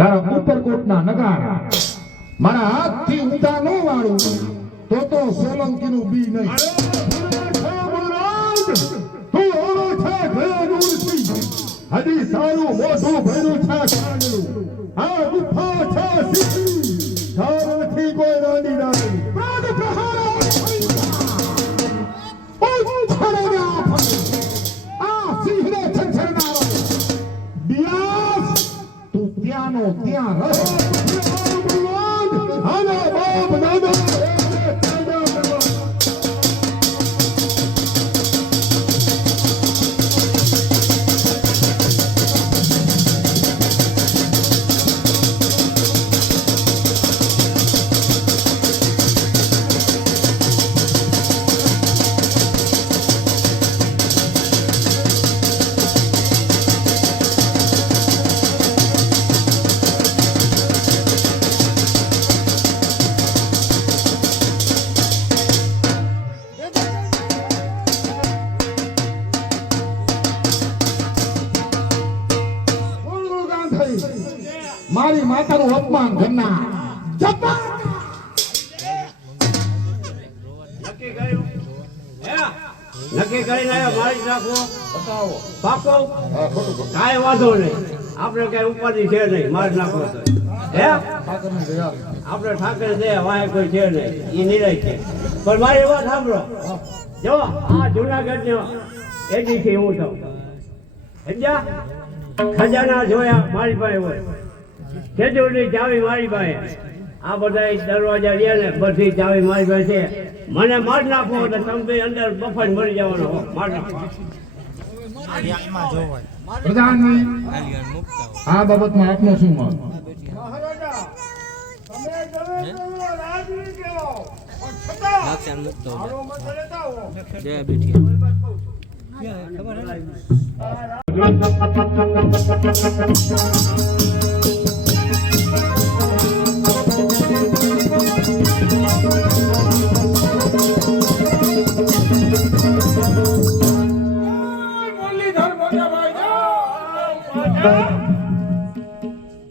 તારા ઉપરકોટના નગારા મારા હાથથી ઊંધા ન વાળું તો સોલંકીનું બી નહીં. તું ઓળો છે ગયા દૂરથી હજી સારું મોઢું ભર્યું છે કાગલું. આ ગુફા છે સીધી ધારથી કોઈ રાની રાની પ્રાણ પ્રહાર ત્યાં રહે. આના બાપ દાદા મારી માતાનું અપમાન કરનાર નક્કી કરીને મારી નાખવો પાકો કાંઈ વાંધો નહીં. આપણે કઈ ઉપાધિ છે નહીં. મારી નાખવો હે આપણે ઠાકરે દે વાહે કોઈ છે નહીં. એ નિરાય છે. પણ મારી વાત સાંભળો. જો આ જુનાગઢ નો એડીથી હું છું સમજ્યા. ખજાના જોયા મારી પાસે હોય. ખેજૂરની ચાવી મારી પાસે. આ બધા દરવાજા રહ્યા ને બધી ચાવી મારી પાસે છે. મને માર નાખો એટલે તમે અંદર બફાઈ મરી જવાનો. માર નાખો. પ્રધાનની આ બાબતમાં આપનો શું મત?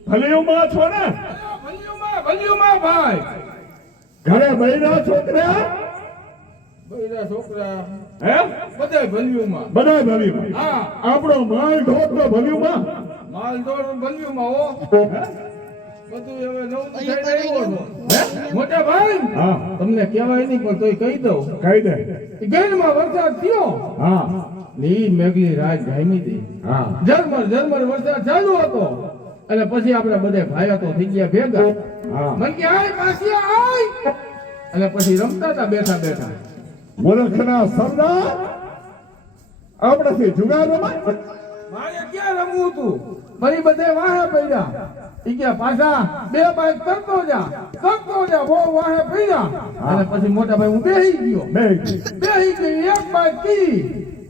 ભલિયુમાં છો ને? ભલિયુમાં ભાઈ. ઘરે બૈરા છોકરા હે બધા ભલિયુમાં. બધા ભલિયુમાં. હા આપણો માલ ઢોર તો ભલિયુમાં. માલ ઢોર ભલિયુમાં હો. બધું હવે નવું થઈ રહ્યું છે. મોટા ભાઈ હા તમને કહેવાય નહીં પણ તોય કહી દઉં. કહી દે. ગઈમાં વરસાદ થયો. હા ની મેઘલી રાત જામી હતી. હા ઝરમર વરસાદ ચાલુ હતો. અને પછી આપણે બધે ભાઈઓ તો થઈ ગયા ભેગા. હા મન કે આય પાછી આય. અને પછી રમતા હતા બેઠા બેઠા. મૂર્ખના સરદાર આપણાથી જુગાર રમાય. મારે ક્યાં રમવું હતું? ફરી બધે વાહે પડ્યા. ઈ કે પાછા બે બાઈક કરતો જા બહુ વાહે પડ્યા. અને પછી મોટા ભાઈ હું બેહી ગયો. બેહી ગઈ એક બાઈક કરી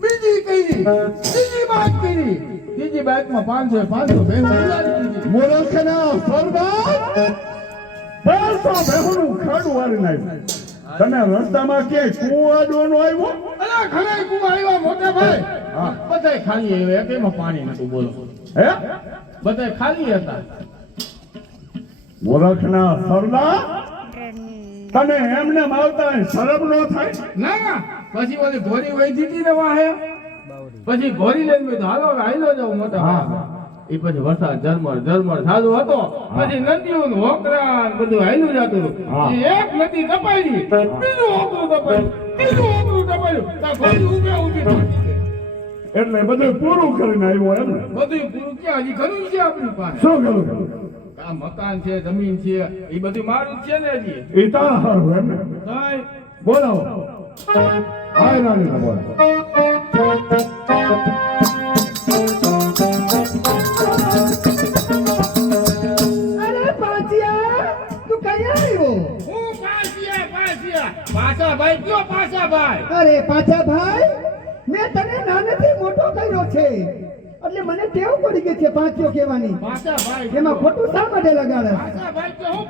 બીજી કરી ત્રીજી બાઈક કરી. ત્રીજી બાઈક માં 500 મૂર્ખના સરદાર 500 બેહુનું ખાડું વાળી નાખ્યું. તમે રસ્તામાં કે કુવા ડોનો આવ્યો? અલા ઘણા કુવા આવ્યા મોટા ભાઈ. હા બધાય ખાલી આવ્યા. એકેમાં પાણી નતું. બોલો હે બધાય ખાલી હતા. મૂર્ખના સરદાર તને એમને આવતા શરમ ન થાય? ના પછી ઓલી ઘોડી વહી દીધી ને વાહે. પછી ઘોડી લઈને હાલો જાવ મોટા. હા એ પછી વરસાદ ઝરમર ચાલુ હતો. પછી નદીઓ હોકરા બધું હાલ્યું જતું. એક નદી કપાઈ બીજું હોકરું કપાયું ત્રીજું હોકરું કપાયું. એટલે બધું પૂરું કરીને આવ્યો એમ ને? બધું પૂરું ક્યાં? હજી ઘણું છે આપણી પાસે. શું કરું? આ મકાન છે જમીન છે એ બધું મારું જ છે ને. હજી એ તારા હારું એમ ને? બોલાવો હાય રાની બોલાવો. પાછા ભાઈ કયો પાછા ભાઈ? અરે પાછા ભાઈ મેં તને નાનેથી મોટો કર્યો છે. એટલે મને ટેવ પડી ગઈ છે પાંચીઓ કહેવાની. પાછા ભાઈ એમાં ખોટું શા માટે લગાડે? પાછા ભાઈ કે હું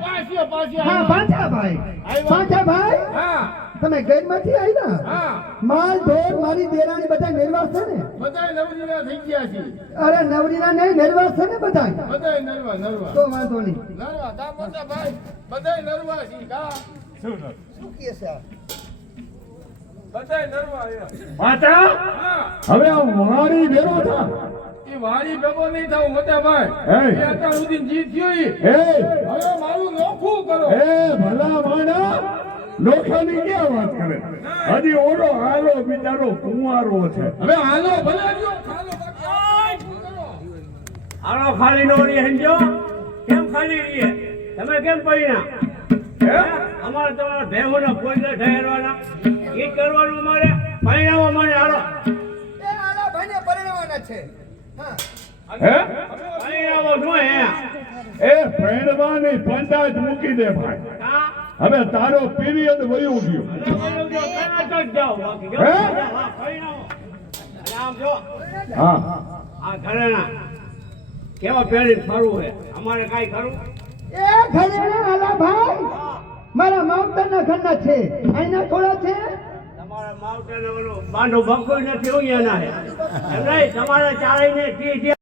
પાછ્યો હા પાંચા ભાઈ. પાંચા ભાઈ હા તમે ગઈમાંથી આવ્યા? હા માલ ઢોર મારી દેરાણી બધા નિર્વાસ છે ને? બધાય નવરીના થઈ ગયા છે અરે નવરીના નહીં નિર્વાસ છે ને બધા? બધાય નરવા તો વાંધો નહીં. નરવા તા મોટા ભાઈ બધાય નરવા છે કા શું કહે છે આ? બધાય નરવા આયા પાછા હા હવે આ વાડી ભેરો થા એ વાડી ભેગો નહીં થાવ મોટા ભાઈ હે. એ અત્યાર સુધી જીત થયો ઈ એ હવે મારું નોખું કરો એ ભલા માણા લોખાની ક્યાં વાત કરે હજી ઓલો હાલો બિચારો કુંવારો છે હવે હાલો ભલે ગયો ખાલો બાકી શું કરો આનો ખાલી નો રહી સમજો કેમ ખાલી રહીએ તમે કેમ પડીના હે અમારે તમારા ભેગોના પોઈલા ઠહેરવાના એ કરવાનું અમારે પરિણામ અમારે હાલો એ આલા ભાઈને પરણવાના છે. હા હે પરિણામો શું હે એ ભેણવાની પંચાયત મૂકી દે ભાઈ હા હવે તારો પીરિયડ વયું ગયું હે? હા આ ઘરેણા કેવા પહેરી ફરવું છે અમારે કાંઈ ખરું એ ઘરેણા આલા ભાઈ મારા માવતરના ઘરના છે. આઈના થોડા છે. તમારા માવતરને ઓલું બાંધો બક્કો નથી હોય એના એમ નહીં તમારે ચારેયને